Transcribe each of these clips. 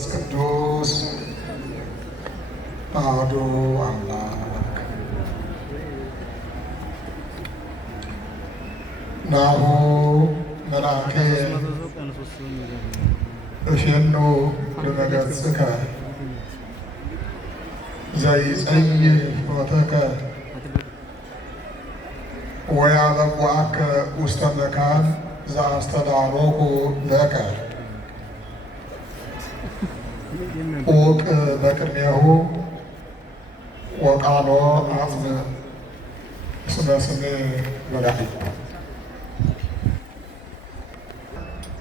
ወመንፈስ ቅዱስ አሐዱ አምላክ። ናሁ መልአኬ እፌኑ ለመገጽከ ዘይጸይይ ፍኖተከ ወያበዋከ ውስተ መካን ዘአስተዳሎኩ ለከ ኡቅ በቅድሜሁ ወቃሎ አጽም እስመ ስሜ መድኃኒት።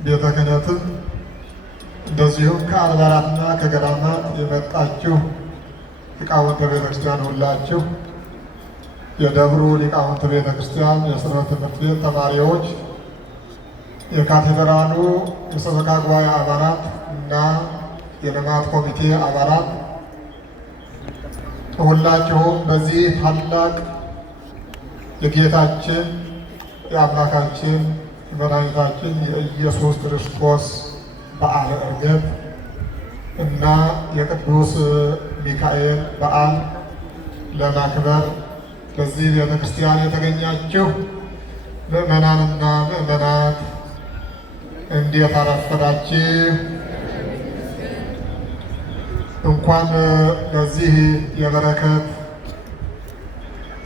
ቤተ ክህነትም እንደዚሁም ከአድባራትና ከገዳማት የመጣችሁ ሊቃውንተ ቤተ ክርስቲያን ሁላችሁ፣ የደብሩ ሊቃውንተ ቤተ ክርስቲያን፣ የሰንበት ትምህርት ቤት ተማሪዎች፣ የካቴድራሉ የሰበካ ጉባኤ አባላት እና የልማት ኮሚቴ አባላት ሁላችሁም በዚህ ታላቅ የጌታችን የአምላካችን የመድኃኒታችን የኢየሱስ ክርስቶስ በዓለ ዕርገት እና የቅዱስ ሚካኤል በዓል ለማክበር በዚህ ቤተ ክርስቲያን የተገኛችሁ ምዕመናንና ምዕመናት እንዴት አረፈዳችሁ? እንኳን ለዚህ የበረከት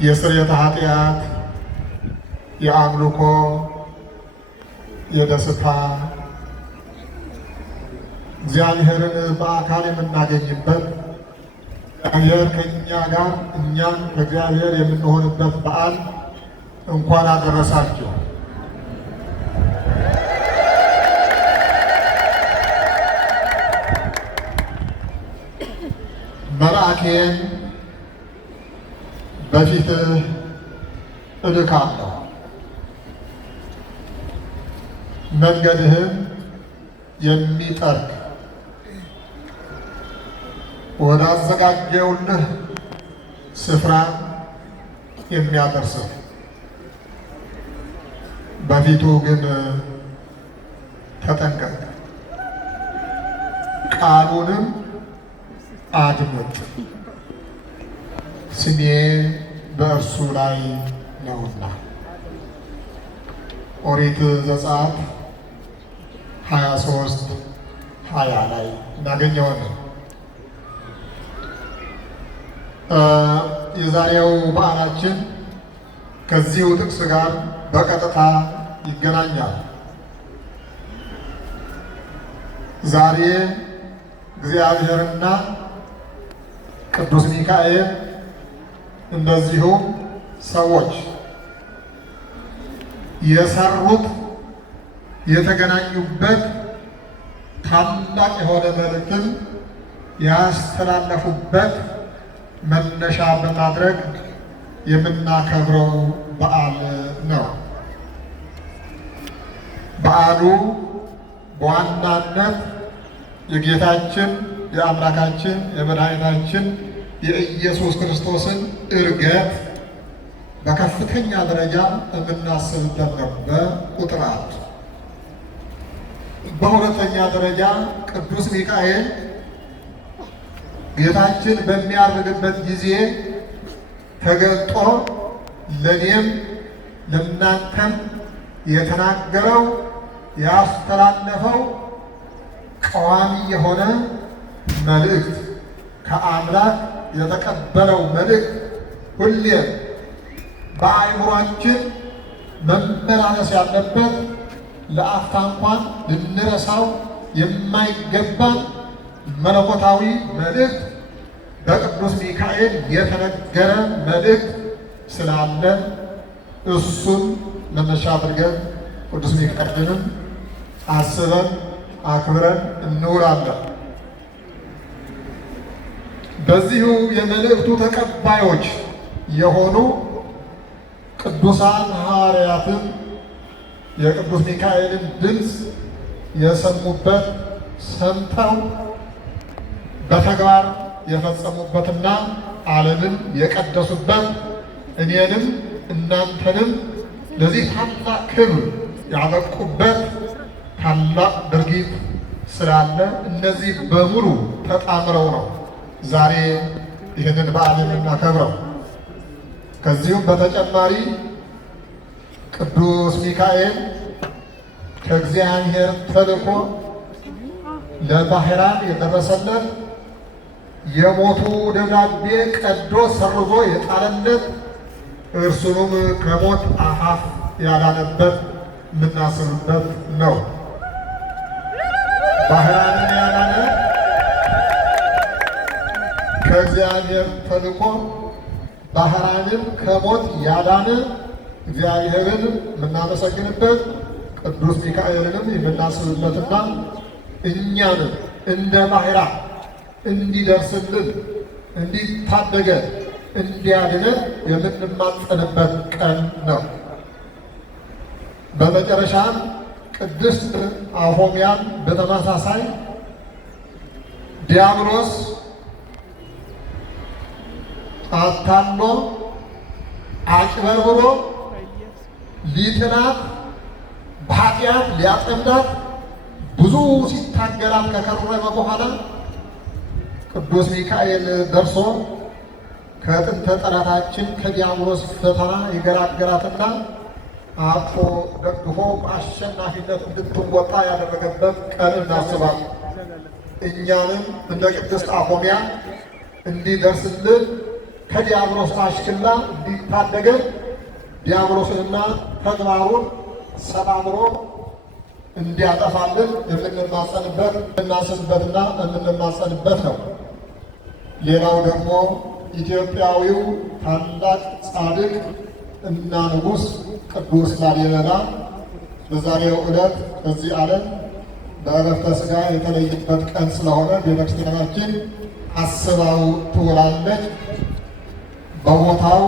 የስርየተ ኃጢአት የአምልኮ የደስታ እግዚአብሔርን በአካል የምናገኝበት እግዚአብሔር ከእኛ ጋር እኛም ከእግዚአብሔር የምንሆንበት በዓል እንኳን አደረሳችሁ። መልአኬን በፊትህ እልካለሁ፣ መንገድህን የሚጠርግ ወዳዘጋጀውልህ ስፍራ የሚያደርስህ፣ በፊቱ ግን ተጠንቀቅ፣ ቃሉንም አድምጥ፣ ስሜ በእርሱ ላይ ነውና። ኦሪት ዘጸአት 23:20 ላይ እናገኘዋለን። የዛሬው በዓላችን ከዚሁ ጥቅስ ጋር በቀጥታ ይገናኛል። ዛሬ እግዚአብሔርና ቅዱስ ሚካኤል እንደዚሁም ሰዎች የሰሩት የተገናኙበት ታላቅ የሆነ መልእክትን ያስተላለፉበት መነሻ በማድረግ የምናከብረው በዓል ነው። በዓሉ በዋናነት የጌታችን የአምላካችን የመድኃኒታችን የኢየሱስ ክርስቶስን ዕርገት በከፍተኛ ደረጃ የምናስብበት ነው በቁጥር 1። በሁለተኛ ደረጃ ቅዱስ ሚካኤል ጌታችን በሚያርግበት ጊዜ ተገልጦ ለእኔም ለእናንተም የተናገረው ያስተላለፈው ቀዋሚ የሆነ መልእክት ከአምላክ የተቀበለው መልእክት ሁሌም በአእምሯችን መመላለስ ያለበት ለአፍታ እንኳን ልንረሳው የማይገባን መለኮታዊ መልእክት በቅዱስ ሚካኤል የተነገረ መልእክት ስላለ እሱን መነሻ አድርገን ቅዱስ ሚካኤልንም አስበን አክብረን እንውላለን። በዚሁ የመልእክቱ ተቀባዮች የሆኑ ቅዱሳን ሐዋርያትም የቅዱስ ሚካኤልን ድምፅ የሰሙበት ሰምተው በተግባር የፈጸሙበትና ዓለምን የቀደሱበት እኔንም እናንተንም ለዚህ ታላቅ ክብር ያበቁበት ታላቅ ድርጊት ስላለ እነዚህ በሙሉ ተጣምረው ነው ዛሬ ይህንን በዓል የምናከብረው። ከዚሁም በተጨማሪ ቅዱስ ሚካኤል ከእግዚአብሔር ተልኮ ለባህራን የደረሰለት የሞቱ ደብዳቤ ቀዶ ሰርዞ የጣለለት እርሱንም ከሞት አፋፍ ያዳነበት የምናስብበት ነው። ባህራንን ያዳነ ከእግዚአብሔር ተልኮ ባህራንን ከሞት ያዳነ እግዚአብሔርን የምናመሰግንበት ቅዱስ ሚካኤልንም የምናስብበትና እኛንም እንደ ባህራን እንዲደርስልን እንዲታደገን እንዲያድነን የምንማጸንበት ቀን ነው። በመጨረሻም ቅድስት አፎምያን በተመሳሳይ ዲያብሎስ አታሎ አጭበርብሮ ሊጥላት በኃጢአት ሊያጠምዳት ብዙ ሲታገላት ከከረመ በኋላ ቅዱስ ሚካኤል ደርሶ ከጥንተ ጠላታችን ከዲያብሎስ ፈተና የገላገላትና አቅፎ ደግፎ በአሸናፊነት እንድትወጣ ያደረገበት ቀን እናስባለን። እኛንም እንደ ቅድስት አፎምያ እንዲደርስልን ከዲያብሎስ አሽክላ እንዲታደገን ዲያብሎስንና ተግባሩን ሰባብሮ እንዲያጠፋልን የምንማጸንበት የምናስብበትና የምንማጸንበት ነው። ሌላው ደግሞ ኢትዮጵያዊው ታላቅ ጻድቅ እና ንጉሥ ቅዱስ ላሊበላ በዛሬው ዕለት በዚህ ዓለም በዕረፍተ ሥጋ የተለየበት ቀን ስለሆነ ቤተክርስቲያናችን አስባው ትውላለች። በቦታው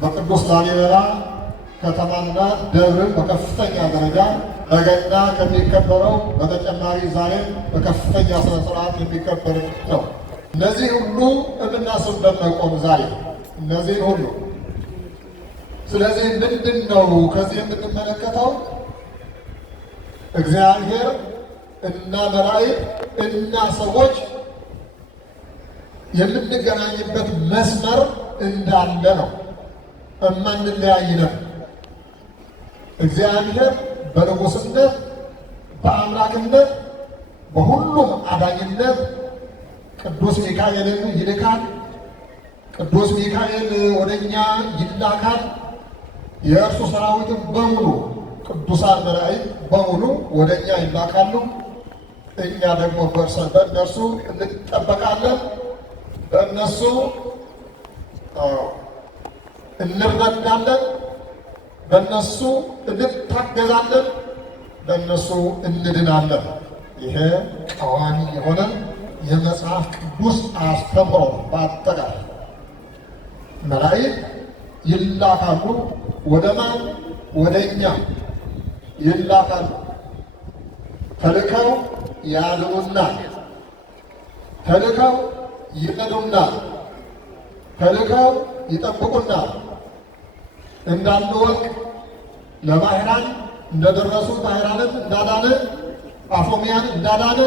በቅዱስ ላሊበላ ከተማና ደብር በከፍተኛ ደረጃ በገና ከሚከበረው በተጨማሪ ዛሬ በከፍተኛ ስነ ስርዓት የሚከበር ነው። እነዚህ ሁሉ የምናስብበት መቆም ዛሬ እነዚህ ሁሉ። ስለዚህ ምንድን ነው ከዚህ የምንመለከተው? እግዚአብሔር እና መላእክት እና ሰዎች የምንገናኝበት መስመር እንዳለ ነው። እማንለያይ ነው። እግዚአብሔር በንጉሥነት በአምላክነት በሁሉም አዳኝነት ቅዱስ ሚካኤልን ይልካል። ቅዱስ ሚካኤል ወደኛ ይላካል። የእርሱ ሰራዊትን በሙሉ ቅዱሳን መላእክት በሙሉ ወደኛ ይላካሉ። እኛ ደግሞ በእነርሱ እንጠበቃለን፣ በእነሱ እንረዳለን፣ በእነሱ እንታገዛለን፣ በእነሱ እንድናለን። ይሄ ቀዋሚ የሆነ የመጽሐፍ ቅዱስ አስተምሮ በአጠቃላይ መላእክት ይላካሉ። ወደ ማን? ወደ እኛ ይላካሉ። ተልከው ያድኑናል፣ ተልከው ይቀዱናል፣ ተልከው ይጠብቁናል። እንዳንወድቅ ለባህራን እንደደረሱ ባህራንን እንዳዳነ አፎምያን እንዳዳነ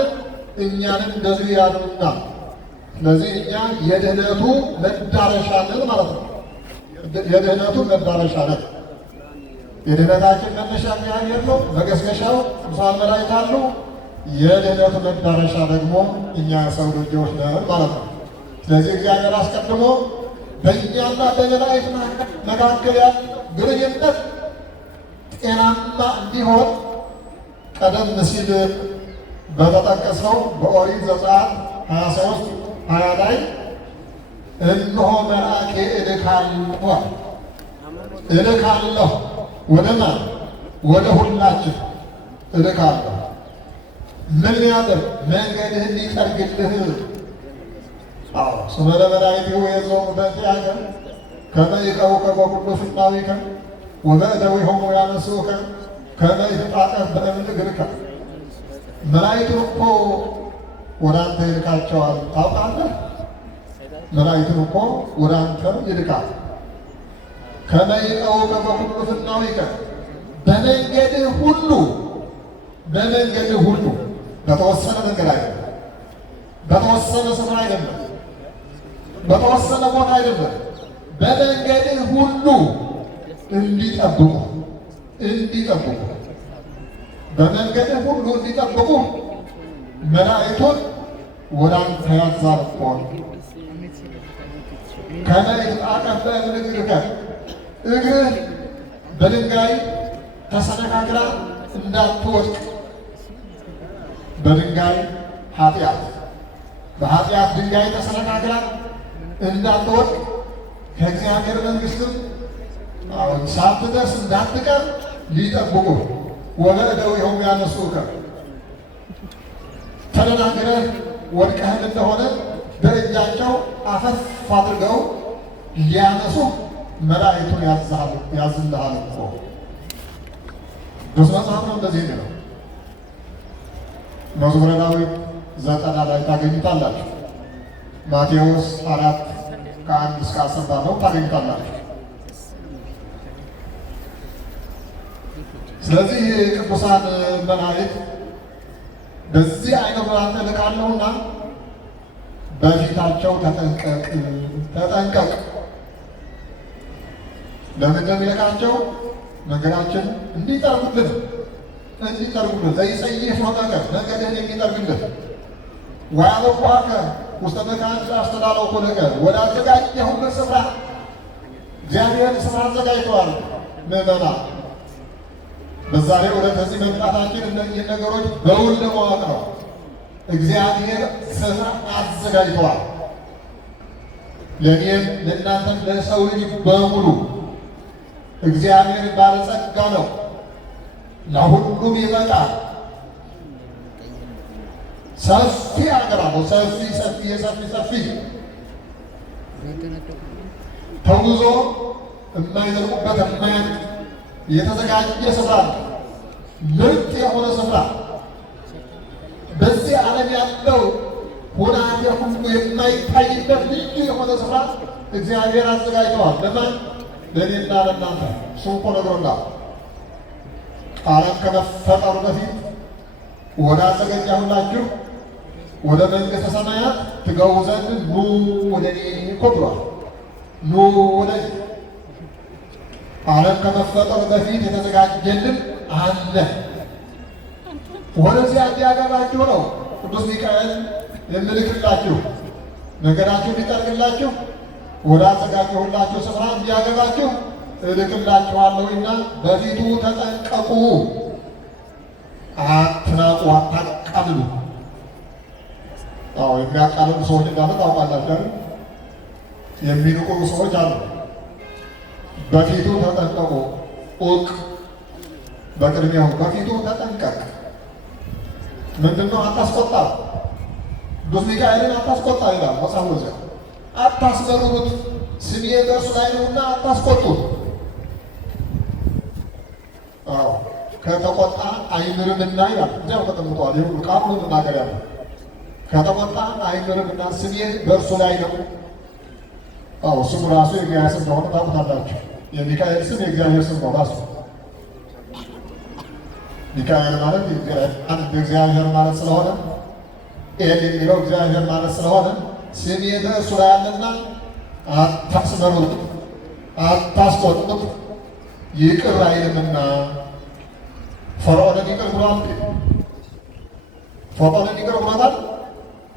እኛንም እንደዚሁ ያድኑናል። ስለዚህ እኛ የድህነቱ መዳረሻ ነን ማለት ነው። የድህነቱ መዳረሻ ነን። የድህነታችን መነሻ እግዚአብሔር ነው። መገስገሻው ቅዱሳን መላእክት አሉ። የድህነቱ መዳረሻ ደግሞ እኛ ሰው ልጆች ነን ማለት ነው። ስለዚህ እግዚአብሔር አስቀድሞ በእኛና በመላእክት መካከል ያለ ግንኙነት ጤናማ እንዲሆን ቀደም ሲል በተጠቀሰው በኦሪት ዘጸአት 23:20 ላይ እነሆ መልአኬ እልካለሁ ወደ ማን? ወደ ሁላችን እልካለሁ። ምን ያደርግ? መንገድህን ሊጠርግልህ። ስመ ለመላእክቲሁ የዞሙ በእንቲአከ ከመ ይቀውከ በኩሉ ፍናዊከ ወበእደዊሆሙ ያነሱከ ከመ ይትጣጠፍ በእብን እግርከ። መላእክቱን እኮ ወደ አንተ ይልካቸዋል። ታውቃለህ? መላእክቱን እኮ ወደ አንተ ይልካል። ከመ ይቀውከ በኩሉ ፍናዊከ፣ በመንገድህ ሁሉ በተወሰነ መንገድ አይደለም፣ በተወሰነ ስፍራ አይደለም፣ በተወሰነ ቦታ አይደለም። በመንገድህ ሁሉ እንዲጠብቁ በመንገድህ ሁሉ እንዲጠብቁ መላእክቱን ወደ አንተ ያዛርፈዋል። ከመሬት አቀፈ እግርከ እግርህ በድንጋይ ተሰነካክላ እንዳትወድቅ። በድንጋይ በኃጢአት ድንጋይ ተሰነካክላ እንዳትወድቅ ከእግዚአብሔር መንግሥትም ሳትደርስ እንዳትቀር ሊጠብቁ ወበእደዊሆሙ ያነሱከ። ተደናግረህ ወድቀህም እንደሆነ በእጃቸው አፈፍ አድርገው ሊያነሱ መላእክቱን ያዝልሃል እኮ። ቅዱስ መጽሐፍ ነው እንደዚህ ነው። መዝሙረ ዳዊት 90 ላይ ታገኙታላችሁ። ማቴዎስ 4:1-10 ባለው ታገኙታላችሁ። ስለዚህ ቅዱሳን መላእክት በዚህ አይነት ብርሃን እልካለሁና በፊታቸው ተጠንቀቅ። ለምን እንደሚልካቸው መንገዳችን እንዲጠርጉልን ዘይጸይፍ ነገር መንገድህን የሚጠርግልን ወያበቁአከ ውስተ መካን ዘአስተዳለውኩ ነገር ወደ አዘጋጀሁበት ስፍራ። እግዚአብሔር ስፍራ አዘጋጅተዋል። ምዕመናን በዛሬው ዕለት እዚህ መምጣታችን እነዚህ ነገሮች በውል ለማወቅ ነው። እግዚአብሔር ስፍራ አዘጋጅተዋል። ለእኔም ለእናንተም ለሰው ልጅ በሙሉ እግዚአብሔር ባለጸጋ ነው። ለሁሉም ይበቃል። ሰፊ አገር አለው። ሰፊ ተጉዞ የማይዘልቁበት የማያልቅ የተዘጋጀ ስፍራ ነው። ምርጥ የሆነ ስፍራ በዚህ ዓለም ያለው ሁናቴ ሁሉ የማይታይበት ልዩ የሆነ ስፍራ እግዚአብሔር አዘጋጅተዋል። ለማን? ለእኔና ለእናንተ። እሱ እኮ ነግሮናል። ዓለም ከመፈጠሩ በፊት ወደ አዘጋጀሁላችሁ ወደ መንግሥተ ሰማያት ትገቡ ዘንድ ኑ ወደ እኔ እኮ ብሏል። ኑ ወደ እኔ። ዓለም ከመፈጠሩ በፊት የተዘጋጀልን አለ። ወደዚያ እንዲያገባችሁ ነው ቅዱስ ሚካኤል የምልክላችሁ። መንገዳችሁ እንዲጠርግላችሁ ወደ አዘጋጀሁላችሁ ስፍራ እንዲያገባችሁ እልክላችኋለሁና በፊቱ ተጠንቀቁ። አትናቁ፣ አታቃልሉ። የሚያቃልሉ ሰዎች እንዳለ ታውቃላችሁ። የሚንቁ ሰዎች አሉ። በፊቱ ተጠንቀቁ። ኡቅ በቅድሚያው በፊቱ ተጠንቀቅ። ምንድነው? አታስቆጣ። ቅዱስ ሚካኤልን አታስቆጣ ይላል መጽሐፉ። እዚያ አታስመርሩት፣ ስሜ በእርሱ ላይ ነውና አታስቆጡት። ከተቆጣ አይምርምና ይላል። እዚያው ተቀምጧል። ይህ ሁሉ ቃሉ መናገር ያለ ከተቆጣ አይምርምና ስሜ በእርሱ ላይ ነው። ስሙ ራሱ የእግዚአብሔር ስም እንደሆነ ታውቁታላችሁ። የሚካኤል ስም የእግዚአብሔር ስም ነው ራሱ። ሚካኤል ማለት እግዚአብሔር ማለት ስለሆነ ኤል የሚለው እግዚአብሔር ማለት ስለሆነ ስሜ በእርሱ ላይ ያለና አታስመሩት፣ አታስቆጡት፣ ይቅር አይልምና። ፈርዖንን ይቅር ብሏል። ፈርዖንን ይቅር ብሏታል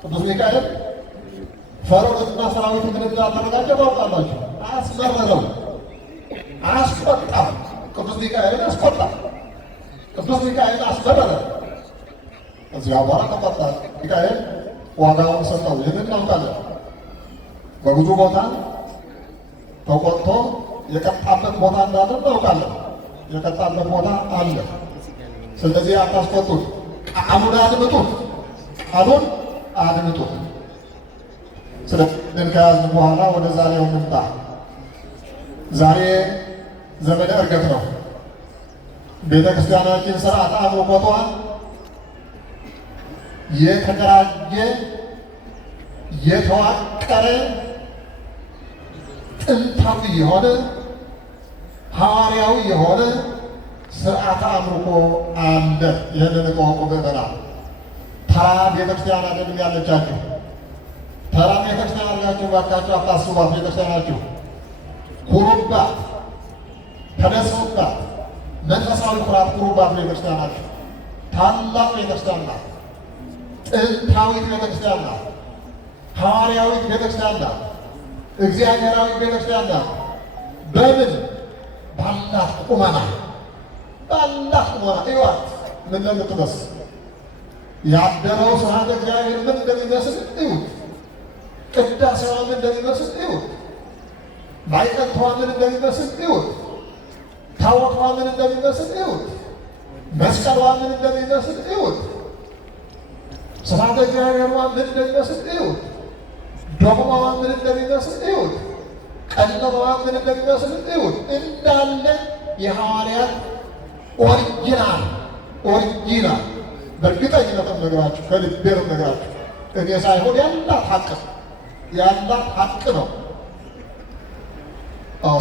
ቅዱስ ሚካኤል። ፈርዖንና ሰራዊቱ ምን እንዳደረጋቸው ታውቃላችሁ። አስመረረው፣ አስቆጣ። ቅዱስ ሚካኤልን አስቆጣ። ቅዱስ ሚካኤል አስመረረ። እዚያ በኋላ ተቆጣ። ሚካኤል ዋጋውን ሰጠው። ይህንን እናውቃለን። በብዙ ቦታ ተቆጥቶ የቀጣበት ቦታ እንዳለ እናውቃለን። የቀጣበት ቦታ አለ። ስለዚህ አታስቆጡት፣ ቃሉን አድምጡት፣ ቃሉን አድምጡት። ስለዚህ ከያዝን በኋላ ወደ ዛሬው እንምጣ። ዛሬ ዘመነ ዕርገት ነው። ቤተ ክርስቲያናችን ስርዓተ አምልኮቷ የተደራጀ የተዋቀረ ጥንታዊ የሆነ ሐዋርያዊ የሆነ ስርዓተ አምልኮ አለ። ይህንን እወቁ ምዕመናን። ተራ ቤተክርስቲያን አይደለም ያለቻችሁ። ተራ ቤተክርስቲያን አድርጋችሁ ባካችሁ አታስቧት። ቤተክርስቲያናችሁ ኩሩባት፣ ተደሰቱባት፣ መንፈሳዊ ኩራት ኩሩባት። ቤተክርስቲያናችሁ ታላቅ ቤተክርስቲያን ናት። ጥንታዊት ቤተክርስቲያን ናት። ሐዋርያዊት ቤተክርስቲያን ናት። እግዚአብሔራዊት ቤተክርስቲያን ናት። በምን ባላት ቁመና እዩዋት። ምን እንደምትመስል ያደረው ስርዓተ እግዚአብሔር ምን እንደሚመስል እዩት። ቅዳሴዋ ምን እንደሚመስል እዩት። ማዕጠንቷ ምን እንደሚመስል እዩት። ታቦቷ ምን እንደሚመስል እዩት። መስቀሏ ምን እንደሚመስል እዩት። ስርዓተ እግዚአብሔሯ ምን እንደሚመስል እዩት። ዶግማዋ ምን እንደሚመስል እዩት። ቀኖናዋ ምን እንደሚመስል እዩት። እንዳለ የሐዋርያት ኦሪጂናል በእርግጠኝነት ነገራችሁ፣ ከልቤ ነው ነገራችሁ። እኔ ሳይሆን ያላት ሀቅ ነው።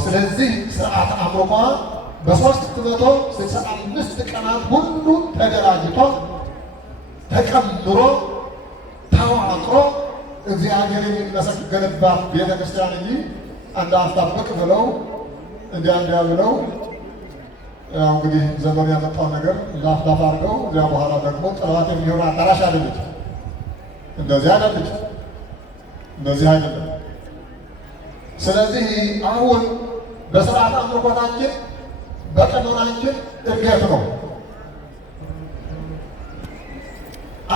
ስለዚህ ስርዓተ አምልኮ በ365 ቀናት ሁሉ ተደራጅቶ ተቀምሮ ተዋቅሮ እግዚአብሔር የሚመሰገንባት ቤተክርስቲያን እንጂ እንዳታበቅ ብለው እንዲያ ብለው ያው እንግዲህ ዘመኑ ያመጣው ነገር ላፍላፍ አድርገው እዚያ በኋላ ደግሞ ጥራት የሚሆን አዳራሽ አይደለች። እንደዚህ አይደለም። ስለዚህ አሁን በስርዓተ አምልኮታችን በቀኖናችን እድገት ነው።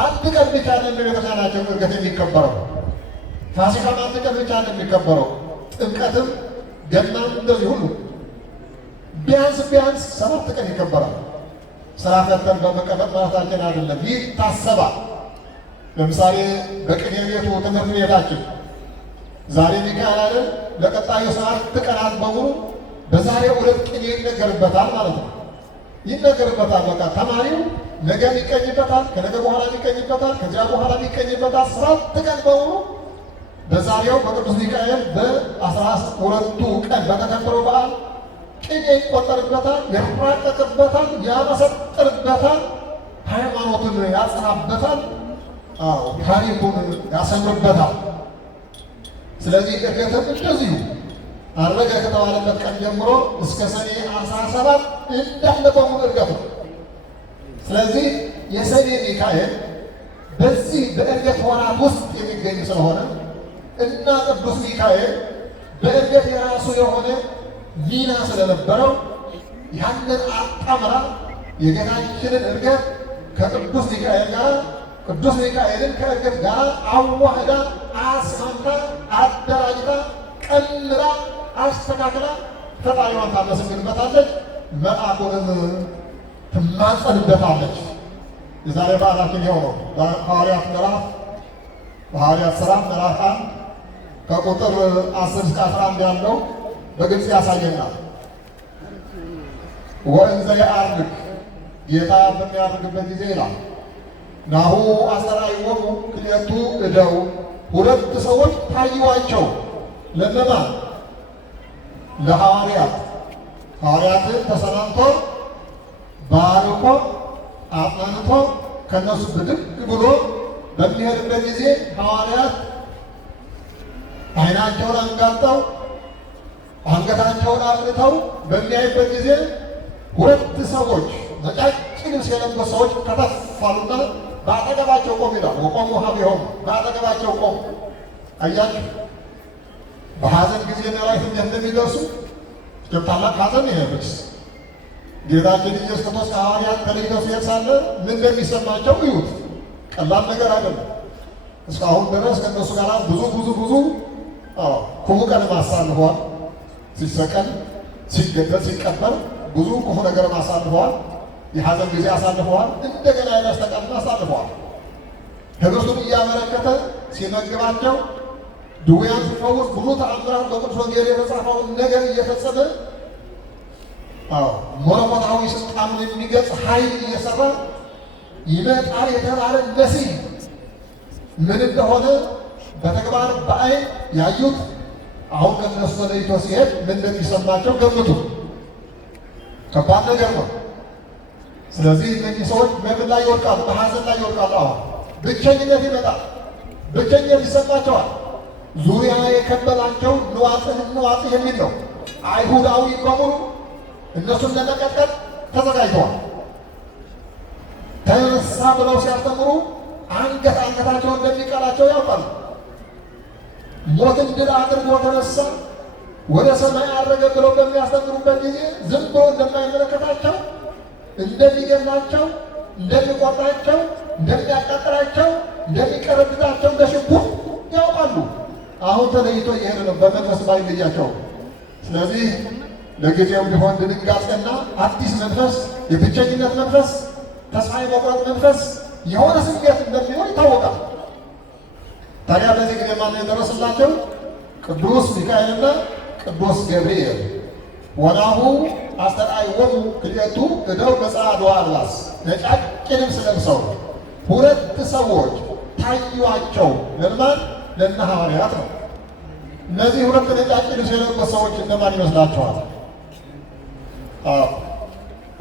አንድ ቀን ብቻ ነው በቤተክርስቲያናችን እድገት የሚከበረው። ፋሲካም አንድ ቀን ብቻ ነው የሚከበረው። ጥምቀትም ገናም እንደዚህ ሁሉ ቢያንስ 7 ቀን ይከበራል። ስራ ፈተን በመቀመጥ ማለታችን አይደለም፣ ይታሰባል። ለምሳሌ በቅኔ ቤቱ ትምህርት ቤታችን ዛሬ ሚካኤል አይደል? ለቀጣዩ 7 ቀናት በሙሉ በዛሬው ዕለት ቅኔ ይነገርበታል ማለት ነው። ይነገርበታል። በቃ ተማሪው ነገ ይቀኝበታል፣ ከነገ በኋላ ይቀኝበታል፣ ከዚያ በኋላ ይቀኝበታል። 7 ቀን በሙሉ በዛሬው በቅዱስ ሚካኤል በ12ቱ ቀን በተከበረው በዓል ቅኔ ይቆጠርበታል፣ ያራቀቅበታል፣ ያመሰጥርበታል፣ ሃይማኖቱን ያጽናበታል፣ ታሪኩን ያሰምርበታል። ስለዚህ እድገትም እንደዚሁ አረገ ከተባለበት ቀን ጀምሮ እስከ ሰኔ 17 እንዳለ በሙሉ እድገት ነው። ስለዚህ የሰኔ ሚካኤል በዚህ በእድገት ወራት ውስጥ የሚገኝ ስለሆነ እና ቅዱስ ሚካኤል በእድገት የራሱ የሆነ ሚና ስለነበረው ያንን አጣምራ የጌታችንን እድገት ከቅዱስ ሚካኤል ጋር ቅዱስ ሚካኤልን ከእድገት ጋር አዋህዳ አስማምታ አደራጅታ ቀምራ አስተካክላ ፈጣሪዋን ታመሰግንበታለች፣ መልአኩንም ትማጸንበታለች። የዛሬ በዓላችን የሆነው በሐዋርያት ሥራ ምዕራፍ 1 ከቁጥር 10 እስከ 11 ያለው በግልጽ ያሳየናል። ወእንዘ የዐርግ ጌታ በሚያደርግበት ጊዜ ይላል ናሁ አስተርአዮሙ ክልኤቱ እደው 2 ሰዎች ታዩዋቸው። ለነማን? ለሐዋርያት። ሐዋርያትን ተሰናብቶ ባርኮ አጽናንቶ ከነሱ ብድግ ብሎ በሚሄድበት ጊዜ ሐዋርያት ዓይናቸውን አንጋጠው አንገታቸውን አቅንተው በሚያይበት ጊዜ 2 ሰዎች ነጫጭ ልብስ የለበሱ ሰዎች ከተፍ አሉና በአጠገባቸው ቆሙ ይላል። ወቆሙ ሀቤሆሙ በአጠገባቸው ቆሙ። አያችሁ በሐዘን ጊዜ ላይ እንደሚደርሱ ታላቅ ሐዘን ይሄ ብስ ጌታችን ኢየሱስ ክርስቶስ ከሐዋርያት ተለይቶ ሲሄድ ሳለ ምን እንደሚሰማቸው እዩት። ቀላል ነገር አይደለም። እስካሁን ድረስ ከእነሱ ጋር ብዙ ክፉ ቀን አሳልፈዋል። ሲሰቀል፣ ሲገደል፣ ሲቀበር ብዙ ክፉ ነገር አሳልፈዋል። የሐዘን ጊዜ አሳልፈዋል። እንደገና ያስተቀምና አሳልፈዋል። ህብስቱን እያበረከተ ሲመግባቸው ድውያን ሲፈውስ ብዙ ተአምራት በቅዱስ ወንጌል የተጻፈውን ነገር እየፈጸመ መለኮታዊ ስልጣኑን የሚገልጽ ኃይል እየሰራ ይመጣል የተባለ መሲህ ምን እንደሆነ በተግባር በዓይን ያዩት አሁን ከነሱ ተለይቶ ሲሄድ ምን እንደሚሰማቸው ገምቱ። ከባድ ነገር ነው። ስለዚህ እነዚህ ሰዎች በምን ላይ ይወድቃሉ? በሐዘን ላይ ይወድቃሉ። አሁን ብቸኝነት ይመጣል። ብቸኝነት ይሰማቸዋል። ዙሪያ የከበባቸው ንዋጥህ የሚል ነው። አይሁዳዊ በሙሉ እነሱን ለመቀጥቀጥ ተዘጋጅተዋል። ተነሳ ብለው ሲያስተምሩ አንገታቸው እንደሚቀራቸው ያውቃሉ። ሞትን ድል አድርጎ ተነሳ፣ ወደ ሰማይ አረገ ብለው በሚያስተምሩበት ጊዜ ዝም ብሎ እንደማይመለከታቸው፣ እንደሚገላቸው፣ እንደሚቆርጣቸው፣ እንደሚያቃጥላቸው፣ እንደሚቀረድዳቸው እንደ ሽንኩር ያውቃሉ። አሁን ተለይቶ እየሄደ ነው በመንፈስ ባይለያቸው። ስለዚህ ለጊዜው ቢሆን ድንጋጤና አዲስ መንፈስ፣ የብቸኝነት መንፈስ፣ ተስፋ የመቁረጥ መንፈስ የሆነ ስሜት እንደሚሆን ይታወቃል። ታዲያ በዚህ ጊዜ ማን የደረሰላቸው? ቅዱስ ሚካኤልና ቅዱስ ገብርኤል። ወናሁ አስተርአዮሙ ክልኤቱ እደው በጸዓድወ አልባስ፣ ነጫጭ ልብስ ለብሰው ሁለት ሰዎች ታዩአቸው። ለማን? ለእነ ሐዋርያት ነው። እነዚህ ሁለት ነጫጭ ልብስ የለበሱ ሰዎች እነማን ይመስላችኋል?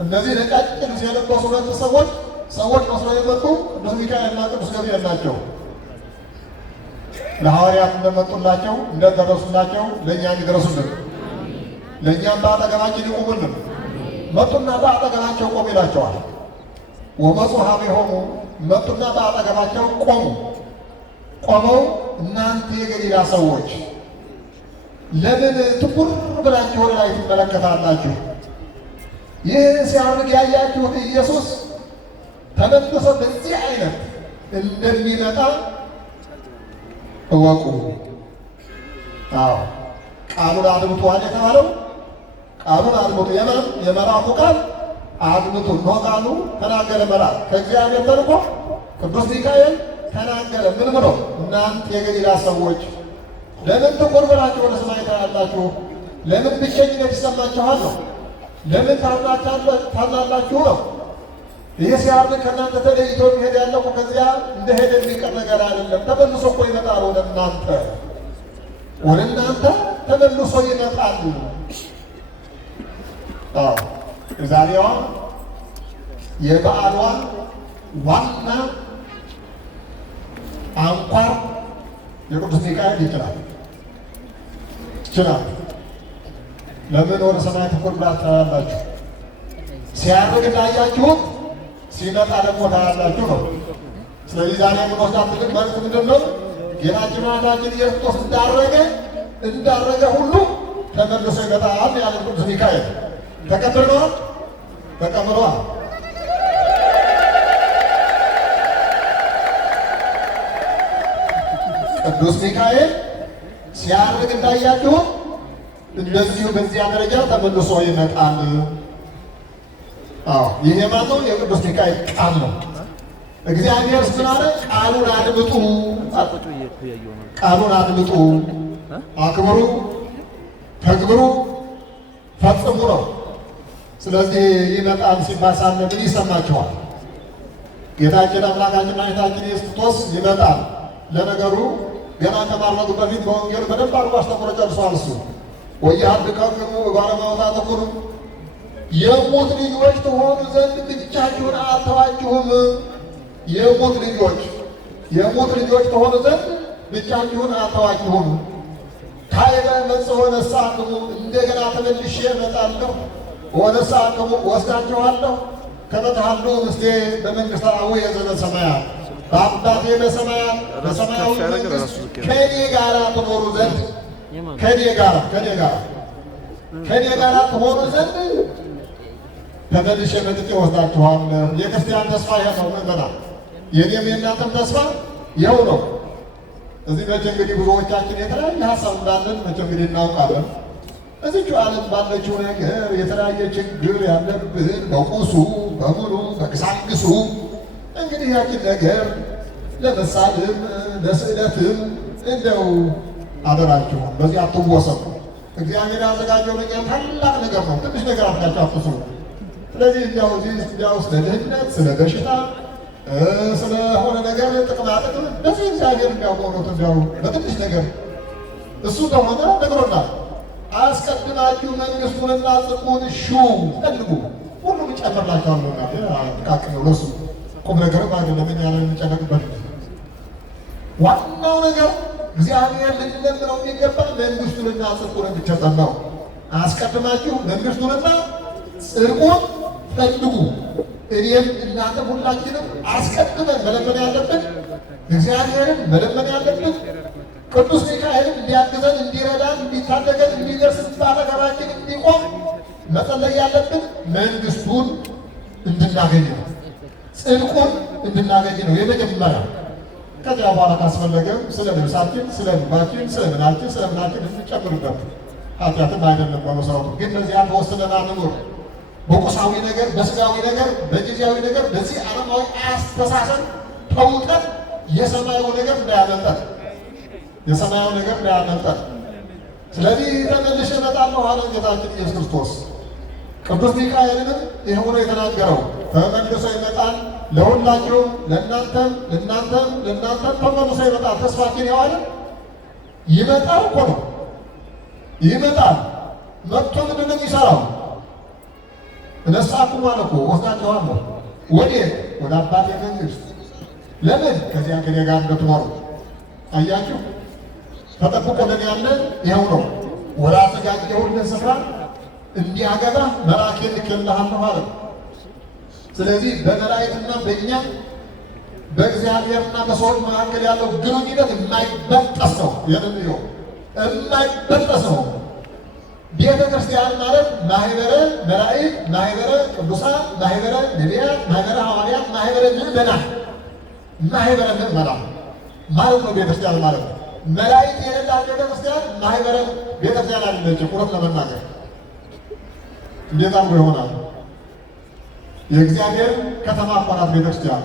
እነዚህ ነጫጭ ልብስ የለበሱ ሁለት ሰዎች መስለው የመጡ ቅዱስ ሚካኤልና ቅዱስ ገብርኤል ናቸው። ለሐዋርያት እንደመጡላቸው እንደደረሱላቸው ለእኛም ይድረሱልን፣ ለእኛም በአጠገባችን ይቁሙልን። መጡና በአጠገባቸው ቆሙ ይላቸዋል። ወመፁ ኀቤሆሙ፣ መጡና በአጠገባቸው ቆሙ። ቆመው እናንተ የገሊላ ሰዎች ለምን ትኩር ብላችሁ ወደ ላይ ትመለከታላችሁ? ይህ ሲያርግ ያያችሁት ኢየሱስ ተመልሶ በዚህ አይነት እንደሚመጣ እወቁ። አዎ ቃሉን አድምጡዋል የተባለው ቃሉን አድምጡ። የመልአኩ ቃል አድምጡ። እነሆ ቃሉ ተናገረ መልአክ ከእግዚአብሔር ተልኮ ቅዱስ ሚካኤል ተናገረ። ምን ብሎ? እናንተ የገሊላ ሰዎች ለምን ትኩር ብላችሁ ወደ ሰማይ ታያላችሁ? ለምን ብቸኝነት ይሰማችኋል ነው? ለምን ታዝናላችሁ ነው? ይህ ሲያርግ ከእናንተ ተለይቶ የሚሄድ ያለው ከዚያ እንደሄደ የሚቀር ነገር አይደለም። ተመልሶ እኮ ይመጣል ወደ እናንተ ተመልሶ ይመጣል። የዛሬዋ የበዓሏ ዋና አንኳር የቅዱስ ሚካኤል ይችላል። ለምን ወደ ሰማይ ትኩር ብላችሁ ታያላችሁ? ሲያርግ እንዳያችሁት ሲመጣ ደግሞ ታያላችሁ ነው። ስለዚህ ዛሬ የምንወስዳት ትልቅ መልዕክት ምንድን ነው? ጌታችን መድኃኒታችን ኢየሱስ ክርስቶስ እንዳረገ ሁሉ ተመልሶ ይመጣል ያለ ቅዱስ ሚካኤል ተቀብለዋል። ቅዱስ ሚካኤል ሲያርግ እንዳያችሁት እንደዚሁ በዚያ ደረጃ ተመልሶ ይመጣል። ይሄ ማነው? የቅዱስ ሚካኤል ቃል ነው። እግዚአብሔር ምን አለ? ቃሉን አድምጡ፣ አክብሩ፣ ተግብሩ፣ ፈጽሙ ነው። ስለዚህ ይመጣል ሲባል ሳለ ምን ይሰማችኋል? ጌታችን አምላካችን መድኃኒታችን ኢየሱስ ክርስቶስ ይመጣል። ለነገሩ ገና ከማርገዙ በፊት በወንጌል በደንብ አድርጎ አስተምሮ ጨርሷል። እሱ ወኢሃድግክሙ እጓለ እመሕያው የሙት ልጆች ትሆኑ ዘንድ ብቻችሁን አልተዋችሁም። የሙት ልጆች ትሆኑ ዘንድ ብቻችሁን አልተዋችሁም። ካይበ መጽእ ወነሣእክሙ እንደገና ተመልሼ እመጣለሁ፣ ወነሣእክሙ ወስዳችኋለሁ፣ ከመ ትሐሉ ምስሌ በመንግሥተ አቡየ ዘበሰማያት በአባቴ በሰማያዊ መንግሥት ከእኔ ጋር ትኖሩ ዘንድ ከእኔ ጋር ትሆኑ ዘንድ ተመልሼ መጥቼ ወስዳችኋለሁ። የክርስቲያን ተስፋ ይሄ ነው ምዕመናን፣ የእኔም የእናንተም ተስፋ ይኸው ነው። እዚህ መቼ እንግዲህ ብዙዎቻችን የተለያየ ሀሳብ እንዳለን መቼ እንግዲህ እናውቃለን። እዚቹ ዓለም ባለችው ነገር የተለያየ ችግር ያለብን በቁሱ በሙሉ በግሳንግሱ እንግዲህ ያችን ነገር ለመሳልም ለስዕለትም እንደው አደራችሁ በዚህ አትወሰኑ። እግዚአብሔር ያዘጋጀው ነገር ታላቅ ነገር ነው። ትንሽ ነገር አድርጋችሁ አትስሩ። ስለዚህ እንዲያው ስለ ድህነት፣ ስለ በሽታ፣ ስለሆነ ነገር ጥቅማ ጥቅም እንደዚህ እግዚአብሔር እንዲያውቀውነት እንዲያው በትንሽ ነገር እሱ ከሆነ ነግሮናል። አስቀድማችሁ መንግሥቱንና ጽድቁን ሹ ፈልጉ፣ ሁሉም ይጨመርላችኋል። ጥቃቅን ነው ለሱ ቁም ነገርም አይደለም ያለ የሚጨነቅበት ዋናው ነገር እግዚአብሔር ልንለምነው የሚገባ መንግሥቱንና ጽድቁን እንድትሰጠን ነው። አስቀድማችሁ መንግሥቱንና ጽድቁን ፈልጉ። እኔም እናንተም ሁላችንም አስቀድመን መለመን ያለብን እግዚአብሔርን መለመን ያለብን ቅዱስ ሚካኤልን እንዲያግዘን፣ እንዲረዳን፣ እንዲታደገን፣ እንዲደርስባት ሀገራችን እንዲቆም መጸለይ ያለብን መንግሥቱን እንድናገኝ ነው። ጽድቁን እንድናገኝ ነው የመጀመሪያ። ከዚያ በኋላ ካስፈለገም ስለ ልብሳችን፣ ስለ ምግባችን፣ ስለ ምናችን እንጨምርበት። ኃጢአትም አይደለም በመሰረቱ። ግን በዚያ ተወስነን አንኑር። በቁሳዊ ነገር፣ በስጋዊ ነገር፣ በጊዜያዊ ነገር፣ በዚህ ዓለማዊ አስተሳሰብ ተውጠን የሰማዩ ነገር እንዳያመልጠን ስለዚህ ተመልሼ እመጣለሁ አለ ጌታችን ኢየሱስ ክርስቶስ። ቅዱስ ሚካኤልንም ይኸው ነው የተናገረው። ተመልሶ ይመጣል ለሁላችሁም፣ ለእናንተም ተመልሶ ይመጣል። ተስፋችን የዋለ ይመጣል እኮ ነው። ይመጣል። መጥቶ ምንድን ነው የሚሰራው? እነሳኩም አለ እኮ ወስዳችኋለሁ። ወዴት? ወደ አባቴ መንግሥት። ለምን? ከዚያ ከእኔ ጋር እንድትኖሩ። አያችሁ፣ ተጠብቆልን ያለ ይኸው ነው። ወደ አዘጋጀሁልህ ስፍራ እንዲያገባ መልአኬን ልኬልሃለሁ አለ። ስለዚህ በመላእክትና በእኛ በእግዚአብሔርና በሰዎች መካከል ያለው ግንኙነት የማይበጠስ ነው። የምንየው የማይበጠስ ነው። ቤተ ክርስቲያን ማለት ማህበረ መላእክት፣ ማህበረ ቅዱሳን፣ ማህበረ ነቢያት፣ ማህበረ ሐዋርያት፣ ማህበረ ምዕመናን ማለት ነው። ቤተ ክርስቲያን ማለት ነው። መላእክት የሌላት ቤተ ክርስቲያን ማህበረ ቤተ ክርስቲያን አይደለችም። እውነት ለመናገር እንዴት አድርጎ ይሆናል? የእግዚአብሔር ከተማ እኮ ናት ቤተ ክርስቲያን።